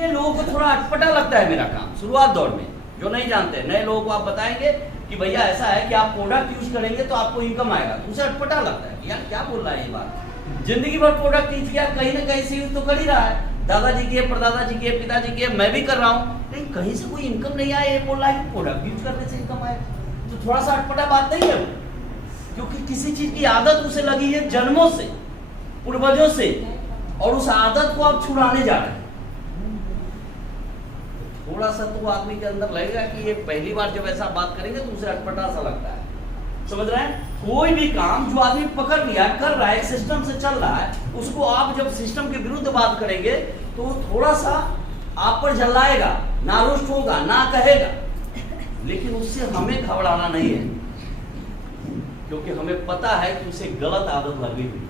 ये लोगों को थोड़ा अटपटा लगता है मेरा काम शुरुआत दौर में। जो नहीं जानते नए लोगों को आप बताएंगे कि भैया ऐसा है कि आप प्रोडक्ट यूज करेंगे तो आपको इनकम आएगा, तो उसे अटपटा लगता है कि यार क्या बोल रहा है ये बात। जिंदगी भर प्रोडक्ट यूज किया, कहीं ना कहीं से यूज तो कर ही रहा है, दादाजी के, परदादाजी के, पिताजी के, मैं भी कर रहा हूँ, लेकिन कहीं से कोई इनकम नहीं आया। ये बोल रहा है कि प्रोडक्ट यूज करने से इनकम आए, तो थोड़ा सा अटपटा बात नहीं है, क्योंकि किसी चीज की आदत उसे लगी है जन्मों से, पूर्वजों से, और उस आदत को आप छुड़ाने जा रहे हैं। थोड़ा सा तो आदमी के अंदर लगेगा कि ये पहली बार जब ऐसा बात करेंगे तो उसे अटपटा सा लगता है। समझ रहे हैं? कोई भी काम जो आदमी पकड़ लिया, कर रहा है, सिस्टम से चल रहा है, उसको आप जब सिस्टम के विरुद्ध बात करेंगे तो थोड़ा सा आप पर झल्लाएगा, ना रुष्ट होगा, ना कहेगा, लेकिन उससे हमें घबराना नहीं है, क्योंकि हमें पता है कि उसे गलत आदत लगी हुई,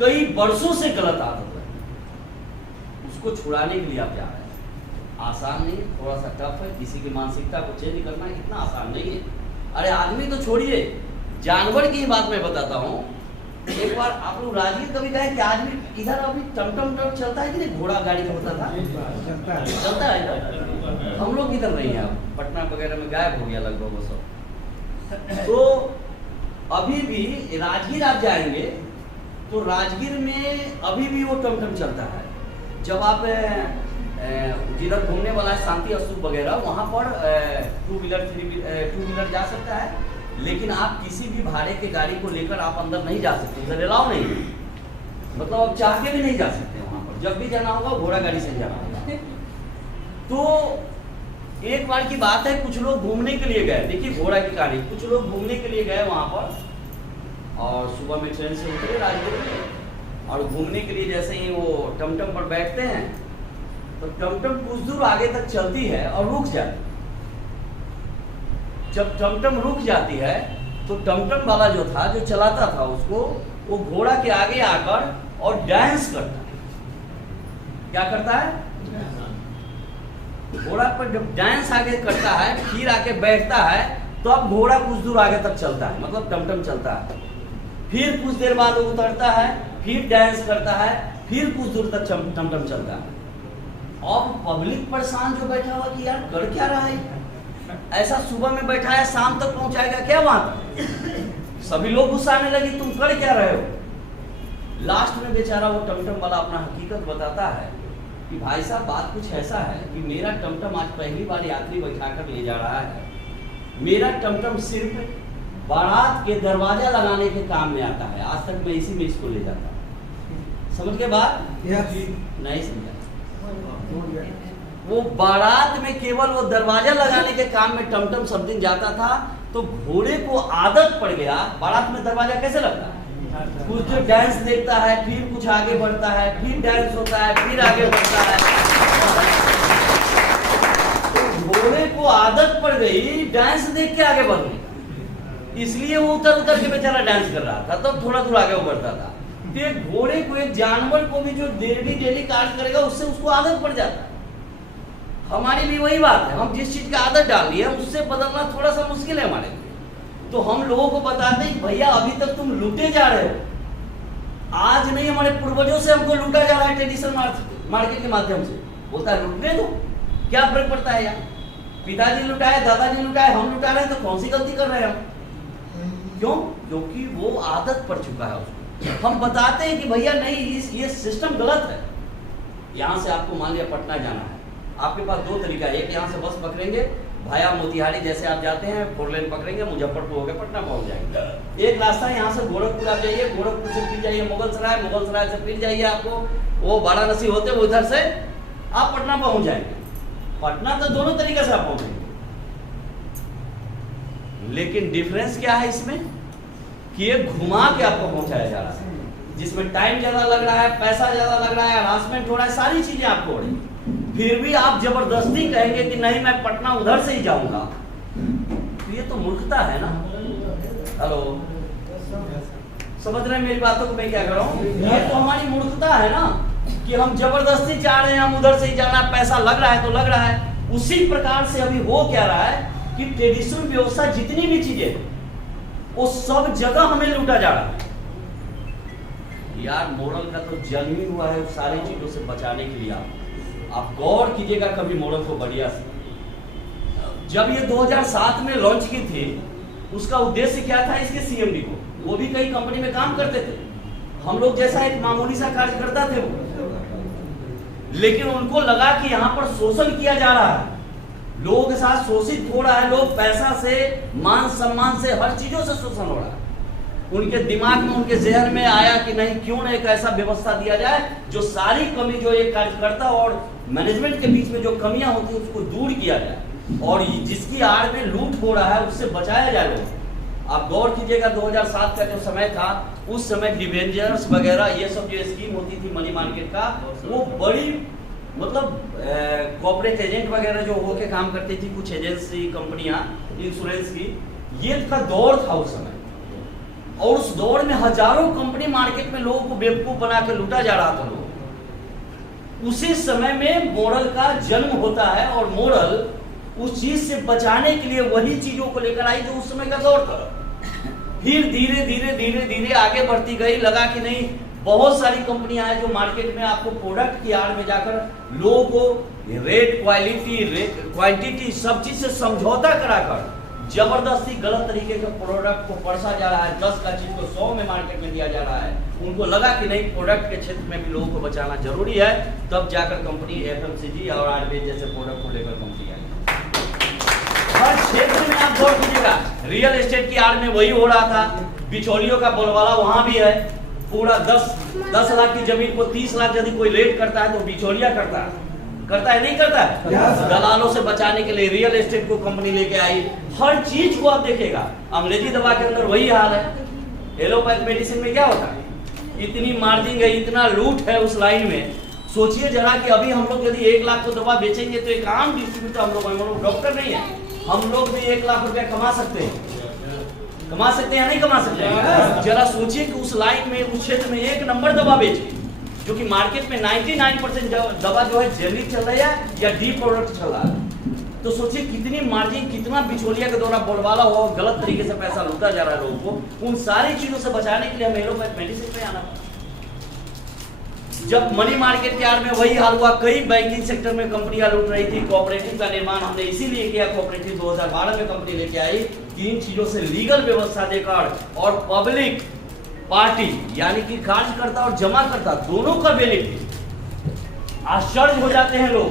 कई वर्षों से गलत आदत लगी, उसको छुड़ाने के लिए आप जा रहे हैं। आसान नहीं है, थोड़ा सा टफ है, किसी की मानसिकता को चेंज करना इतना आसान नहीं है। अरे आदमी तो छोड़िए, जानवर की बात मैं बताता हूँ। एक बार आप लोग राजगीर कभी गए कि आदमी इधर अभी टमटम ट्रक चलता है कि नहीं, घोड़ा गाड़ी का होता था, चलता है इधर, हम लोग इधर नहीं है, पटना वगैरह में गायब हो गया लगभग वो सब। तो अभी भी राजगीर आप जाएंगे तो राजगीर में अभी भी वो टमटम चलता है। जब आप जिधर घूमने वाला है शांति स्तूप वगैरह, वहाँ पर टू व्हीलर जा सकता है, लेकिन आप किसी भी भाड़े के गाड़ी को लेकर आप अंदर नहीं जा सकते, उधर अलाउ नहीं है, मतलब आप चाह के भी नहीं जा सकते वहाँ पर। जब भी जाना होगा घोड़ा गाड़ी से जाना होगा। तो एक बार की बात है, कुछ लोग घूमने के लिए गए, देखिए घोड़ा की कहानी, कुछ लोग घूमने के लिए गए वहाँ पर, और सुबह में ट्रेन से उतरे राजगीर में, और घूमने के लिए जैसे ही वो टमटम पर बैठते हैं तो टमटम कुछ दूर आगे तक चलती है और रुक जाती है। जब टमटम रुक जाती है तो टमटम वाला जो था, जो चलाता था उसको, वो घोड़ा के आगे आकर और डांस करता है। क्या करता है? घोड़ा पर जब डांस आगे करता है, फिर आके बैठता है, तो अब घोड़ा कुछ दूर आगे तक चलता है, मतलब टमटम चलता है। फिर कुछ देर बाद वो उतरता है, फिर डांस करता है, फिर कुछ दूर तक टमटम चलता है। और पब्लिक परेशान जो बैठा हुआ कि यार कर क्या रहा है, ऐसा सुबह में बैठा है, शाम तक पहुंचाएगा क्या वहां तक? सभी लोग गुस्सा आने लगे, तुम कर क्या रहे हो? लास्ट में बेचारा वो टमटम वाला अपना हकीकत बताता है कि भाई साहब बात कुछ ऐसा है कि मेरा टमटम आज पहली बार यात्री बैठाकर ले जा रहा है। मेरा टमटम सिर्फ बारात के दरवाजा लगाने के काम में आता है, आज तक मैं इसी में इसको ले जाता हूँ। समझ के बाद नहीं समझा, वो बारात में केवल वो दरवाजा लगाने के काम में टमटम सब दिन जाता था, तो घोड़े को आदत पड़ गया, बारात में दरवाजा कैसे लगता है, कुछ जो डांस देखता है, फिर कुछ आगे बढ़ता है, फिर डांस होता है, फिर आगे बढ़ता है, तो घोड़े को आदत पड़ गई डांस देख के आगे बढ़ने, इसलिए वो उतर उतर के बेचारा डांस कर रहा था, तब थोड़ा दूर आगे बढ़ता था। एक घोड़े को, एक जानवर को भी जो डेली कार्य करेगा, उससे उसको आदत पड़ जाता है। हमारी भी वही बात है, हम जिस चीज का आदत डाल ली है उससे बदलना थोड़ा सा मुश्किल है हमारे लिए। तो हम लोगों को बताते हैं भैया अभी तक तुम लूटे जा रहे हो, आज नहीं, हमारे पूर्वजों से हमको लूटा जा रहा है ट्रेडिशनल मार्केट के माध्यम से। बोलता है लूटने दो, क्या फर्क पड़ता है यार, पिताजी लुटाए, दादाजी लुटाए, हम लुटा रहे हैं, तो कौन सी गलती कर रहे हैं हम? क्यों? क्योंकि वो आदत पड़ चुका है उसको। हम बताते हैं कि भैया नहीं, ये सिस्टम गलत है। यहाँ से आपको मान लिया पटना जाना है, आपके पास दो तरीका है, एक यहाँ से बस पकड़ेंगे भाया मोतिहारी, जैसे आप जाते हैं 4 लेन पकड़ेंगे, मुजफ्फरपुर होकर पटना पहुंच जाएंगे। एक रास्ता यहाँ से गोरखपुर आप जाइए, गोरखपुर से फिर जाइए मुगलसराय, मुगलसराय से फिर जाइए आपको वो वाराणसी होते हुए उधर से आप पटना पहुंच जाएंगे। पटना तो दोनों तरीके से आप पहुंचेंगे, लेकिन डिफरेंस क्या है इसमें कि ये घुमा के आपको पहुंचाया जा रहा है, जिसमें टाइम ज्यादा लग रहा है, पैसा ज्यादा लग रहा है, हरासमेंट हो रहा है, सारी चीजें आपको हो रही है। फिर भी आप जबरदस्ती कहेंगे कि नहीं मैं पटना उधर से ही जाऊंगा, तो ये तो मूर्खता है ना। हेलो, समझ रहे हैं मेरी बातों को मैं क्या कर रहा हूँ? ये तो हमारी मूर्खता है ना, कि हम जबरदस्ती चाह रहे हैं, हम उधर से ही जाना, पैसा लग रहा है तो लग रहा है। उसी प्रकार से अभी हो क्या रहा है कि ट्रेडिशनल व्यवस्था जितनी भी चीजें वो सब जगह हमें लूटा जा रहा है। यार मोरल का तो जन्म ही हुआ है सारी चीजों से बचाने के लिए। आप आप गौर कीजिएगा कभी मॉडल को बढ़िया से। जब ये 2007 में लॉन्च की थी, उसका उद्देश्य क्या था इसके सीएमडी को, वो भी कई कंपनी में काम करते थे, हम लोग जैसा एक मामूली सा कार्यकर्ता थे वो, लेकिन उनको लगा कि यहाँ पर शोषण किया जा रहा है, लोगों के साथ शोषित हो रहा है, लोग पैसा से, मान सम्मान से, हर चीजों से शोषण हो रहा है। उनके दिमाग में, उनके जहन में आया कि नहीं, क्यों ना एक ऐसा व्यवस्था दिया जाए जो सारी कमी जो एक कार्यकर्ता और मैनेजमेंट के बीच में जो कमियां होती है उसको दूर किया जाए, और जिसकी आड़ में लूट हो रहा है उससे बचाया जाए लोग। आप गौर कीजिएगा 2007 का जो समय था, उस समय डिवेंजर्स वगैरह ये सब जो स्कीम होती थी मनी मार्केट का, वो बड़ी मतलब कॉर्पोरेट एजेंट वगैरह जो होके काम करती थी, कुछ एजेंसी कंपनियां इंश्योरेंस की, ये का दौर था उस समय। और उस दौर में हजारों कंपनी मार्केट में लोगों को बेवकूफ बना के लूटा जा रहा था लोग। उसी समय में मॉडल का जन्म होता है, और मॉडल उस चीज से बचाने के लिए वही चीजों को लेकर आई जो उस समय का दौर था। फिर धीरे धीरे धीरे धीरे आगे बढ़ती गई, लगा कि नहीं, बहुत सारी कंपनियां हैं जो मार्केट में आपको प्रोडक्ट की आड़ में जाकर लोगों को रेट, क्वांटिटी सब चीज से समझौता कराकर जबरदस्ती गलत तरीके के प्रोडक्ट को परसा जा रहा है। 10 का चीज को 100 में मार्केट में दिया जा रहा है। उनको लगा कि नहीं, प्रोडक्ट के क्षेत्र में भी लोगों को बचाना जरूरी है, तब जाकर कंपनी एफएमसीजी और आरबीआई जैसे प्रोडक्ट को लेकर कंपनी आई। हर क्षेत्र में आप गौर कीजिएगा, रियल एस्टेट की आड़ में वही हो रहा था, बिचौलियों का बोलबाला वहां भी है। पूरा 10 लाख की जमीन को 30 लाख यदि कोई रेट करता है तो बिचौलिया करता है नहीं करता है? दलालों से बचाने के लिए रियल एस्टेट को कंपनी लेके आई। हर चीज को आप देखेगा, अंग्रेजी दवा के अंदर वही हाल है। एलोपैथ मेडिसिन में क्या होता है, इतनी मार्जिन है, इतना लूट है उस लाइन में। सोचिए जरा कि अभी हम लोग यदि 1 लाख को दवा बेचेंगे तो एक आम डिस्ट्रीब्यूटर, हम लोग डॉक्टर नहीं है, हम लोग भी 1 लाख रुपया कमा सकते हैं या नहीं कमा सकते हैं? जरा सोचिए कि उस लाइन में, उस क्षेत्र में 1 नंबर दवा बेचे, जो कि मार्केट में 99% दवा जो है जेनरिक चल रही है या डी प्रोडक्ट चल रहा है। तो सोचिए कितनी मार्जिन, कितना बिचौलिया के द्वारा बोलबाला हो, गलत तरीके से पैसा लूटा जा रहा है लोगों को। उन सारी चीजों से बचाने के लिए हमें एलोपैथ मेडिसिन पे आना पड़ा। जब मनी मार्केट के आड़ में वही हाल हुआ, कई बैंकिंग सेक्टर में कंपनियां लूट रही थी। कोऑपरेटिव का निर्माण हमने इसीलिए किया, कोऑपरेटिव 2012 में कंपनी लेके आई। 3 चीजों से लीगल व्यवस्था देकर और पब्लिक पार्टी यानी कि कार्यकर्ता और जमाकर्ता दोनों का बेनिफिट। आश्चर्य हो जाते हैं लोग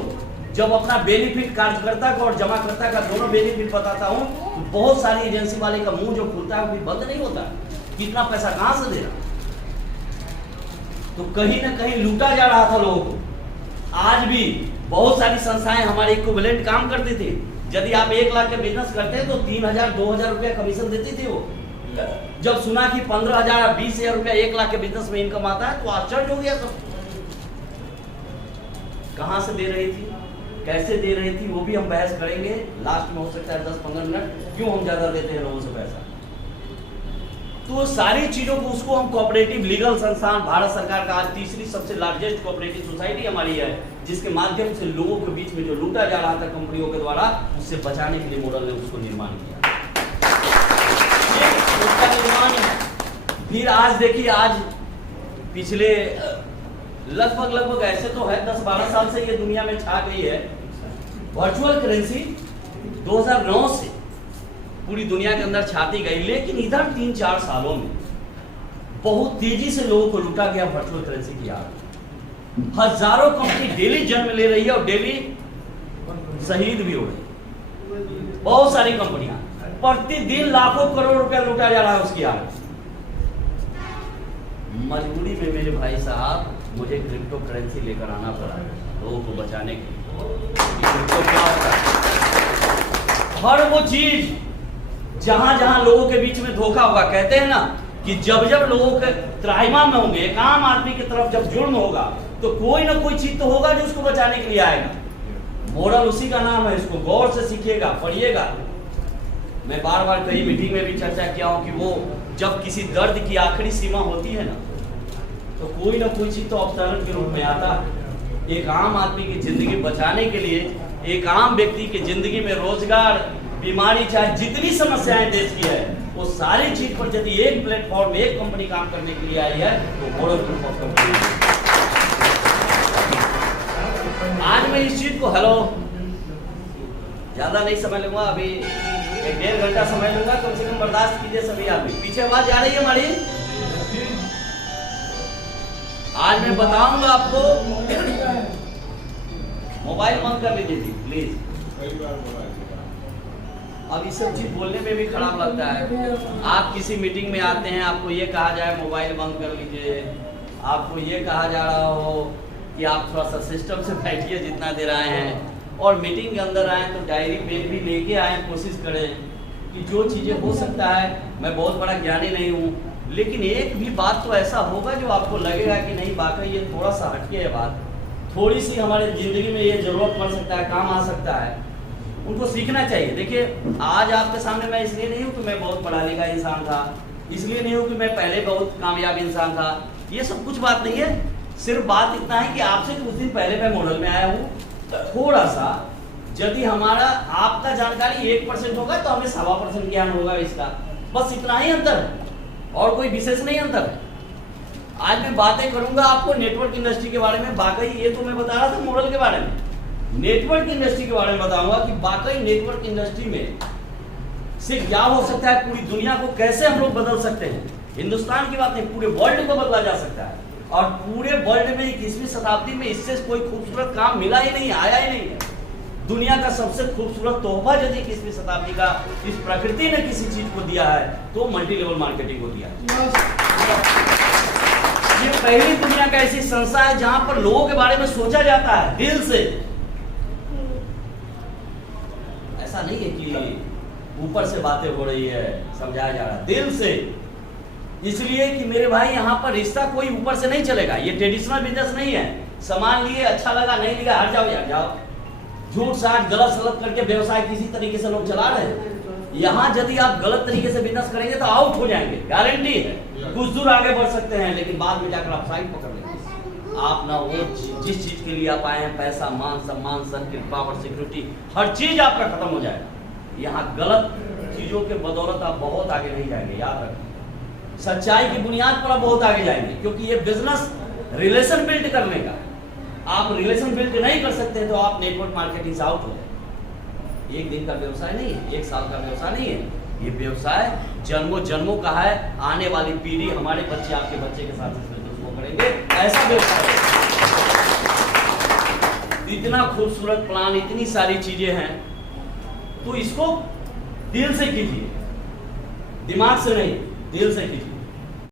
जब अपना बेनिफिट कार्यकर्ता का और जमाकर्ता का दोनों बेनिफिट बताता हूं, तो बहुत सारी एजेंसी वाले का मुंह जो खुलता है वो भी बंद नहीं होता, कितना पैसा कहां से दे रहा। तो कहीं ना कहीं लूटा जा रहा था लोगों को। आज भी बहुत सारी संस्थाएं हमारे इक्विवेलेंट काम करती थी। यदि आप 1 लाख के बिजनेस करते हैं तो 3000 2000 रुपया कमीशन देती थी वो। जब सुना कि 15,000 20,000 रुपया 1 लाख के बिजनेस में इनकम आता है तो आश्चर्य हो गया सब। कहां से दे रही थी, कैसे दे रही थी, वो भी हम बहस करेंगे लास्ट में, हो सकता है 10-15 मिनट, क्यों हम ज्यादा देते हैं लोगों से पैसा। तो सारी चीजों को, उसको हम कोऑपरेटिव लीगल संस्थान, भारत सरकार का आज तीसरी सबसे लार्जेस्ट कोऑपरेटिव सोसाइटी हमारी है, जिसके माध्यम से लोगों के बीच में जो लूटा जा रहा था कंपनियों के द्वारा, उससे बचाने के लिए मॉडल ने उसको निर्माण किया। उसका निर्माण फिर आज देखिए, आज पिछले लगभग ऐसे तो है 10-12 साल से ये दुनिया में छा गई है। वर्चुअल करेंसी 2009 से पूरी दुनिया के अंदर छाती गई, लेकिन इधर 3-4 सालों में बहुत तेजी से लोगों को लूटा गया वर्चुअल करेंसी की आड़। हजारों कंपनी डेली जन्म ले रही है और डेली शहीद भी हो रही है। बहुत सारी कंपनियां, प्रतिदिन लाखों करोड़ रुपया लूटा जा रहा है उसकी आड़। मजबूरी में मेरे भाई साहब मुझे क्रिप्टो करेंसी लेकर आना पड़ा लोगों को बचाने के लिए। क्रिप्टो क्या होता है? हर वो चीज जहां जहां लोगों के बीच में धोखा होगा, कहते हैं ना कि जब जब लोगों के त्राहिमाम में होंगे, एक आम आदमी की तरफ जब जुर्म होगा तो कोई ना कोई चीज तो होगा जो उसको बचाने के लिए आएगा। मॉडल उसी का नाम है, इसको गौर से सीखिएगा, पढ़िएगा। मैं बार बार कई मीटिंग में भी चर्चा किया हूं कि वो जब किसी दर्द की आखिरी सीमा होती है ना, तो कोई ना कोई चीज तो अवतरण के रूप में आता है। एक आम आदमी की जिंदगी बचाने के लिए, एक आम व्यक्ति की जिंदगी में रोजगार, बीमारी, चाहे जितनी समस्याएं देश की है, वो सारी चीज पर यदि एक प्लेटफॉर्म, एक कंपनी काम करने के लिए आई है तो मॉडल ग्रुप ऑफ कंपनी। आज मैं इस चीज को, हेलो, ज्यादा नहीं समय लूंगा, अभी 1-1.5 घंटा समय लूंगा, कम से कम बर्दाश्त कीजिए सभी आदमी। पीछे आवाज आ रही है हमारी? आज मैं बताऊंगा आपको, मोबाइल बंद कर लीजिए जी प्लीज। अब ये सब चीज बोलने में भी खराब लगता है। आप किसी मीटिंग में आते हैं, आपको ये कहा जाए मोबाइल बंद कर लीजिए, आपको ये कहा जा रहा हो कि आप थोड़ा सा सिस्टम से बैठिए जितना दे रहे हैं, और मीटिंग के अंदर आए तो डायरी पेन भी लेके आए, कोशिश करें कि जो चीज़ें हो सकता है, मैं बहुत बड़ा ज्ञानी नहीं हूँ, लेकिन एक भी बात तो ऐसा होगा जो आपको लगेगा कि नहीं वाकई ये थोड़ा सा हटके है बात, थोड़ी सी हमारी ज़िंदगी में ये ज़रूरत पड़ सकता है, काम आ सकता है, उनको सीखना चाहिए। देखिए आज आपके सामने मैं इसलिए नहीं हूँ कि मैं बहुत पढ़ा लिखा इंसान था, इसलिए नहीं हूँ कि मैं पहले बहुत कामयाब इंसान था, ये सब कुछ बात नहीं है। सिर्फ बात इतना है कि आपसे कुछ दिन पहले मैं मॉडल में आया हूँ, थोड़ा सा यदि हमारा आपका जानकारी 1% होगा तो हमें 1.25% ज्ञान होगा इसका, बस इतना ही अंतर है और कोई विशेष नहीं अंतर है। आज मैं बातें करूंगा आपको नेटवर्क इंडस्ट्री के बारे में, वाकई ये तो मैं बता रहा था मॉडल के बारे में, नेटवर्क इंडस्ट्री के बारे में बताऊंगा कि वाकई नेटवर्क इंडस्ट्री में से क्या हो सकता है, पूरी दुनिया को कैसे हम लोग बदल सकते हैं। हिंदुस्तान की बात नहीं, पूरे वर्ल्ड को बदला जा सकता है, और पूरे वर्ल्ड में 21वीं शताब्दी में इससे कोई खूबसूरत काम मिला ही नहीं, आया ही नहीं है। दुनिया का सबसे खूबसूरत तोहफा यदि 21वीं शताब्दी का इस प्रकृति ने किसी चीज को दिया है तो मल्टी लेवल मार्केटिंग को दिया है। ये पहली दुनिया का ऐसी संस्था है जहां पर लोगों के बारे में सोचा जाता है दिल से, ऐसा नहीं है कि ऊपर से बातें हो रही है, समझाया जा रहा है दिल से। इसलिए कि मेरे भाई यहाँ पर रिश्ता कोई ऊपर से नहीं चलेगा, ये ट्रेडिशनल बिजनेस नहीं है, सामान लिए अच्छा लगा नहीं लगा हट जाओ यार जाओ, झूठ साठ गलत सलत करके व्यवसाय किसी तरीके से लोग चला रहे हैं। यहाँ यदि आप गलत तरीके से बिजनेस करेंगे तो आउट हो जाएंगे, गारंटी है। कुछ दूर आगे बढ़ सकते हैं लेकिन बाद में जाकर आप साइड पकड़ लेंगे। आप ना वो जिस चीज के लिए आप आए हैं, पैसा मान सम्मान सर्किट पावर सिक्योरिटी हर चीज आपका खत्म हो जाएगा। यहाँ गलत चीजों के बदौलत आप बहुत आगे नहीं जाएंगे, याद रखें। सच्चाई की बुनियाद पर आप बहुत आगे जाएंगे, क्योंकि ये बिजनेस रिलेशन बिल्ड करने का, आप रिलेशन बिल्ड नहीं कर सकते तो आप नेटवर्क मार्केटिंग से आउट हो जाए। एक दिन का व्यवसाय नहीं है, एक साल का व्यवसाय नहीं है, ये व्यवसाय जन्मों जन्मों का है। आने वाली पीढ़ी, हमारे बच्चे आपके बच्चे के साथ इसमें दोस्तों करेंगे, ऐसा व्यवसाय। इतना खूबसूरत प्लान, इतनी सारी चीजें हैं, तो इसको दिल से कीजिए, दिमाग से नहीं, दिल से कीजिए।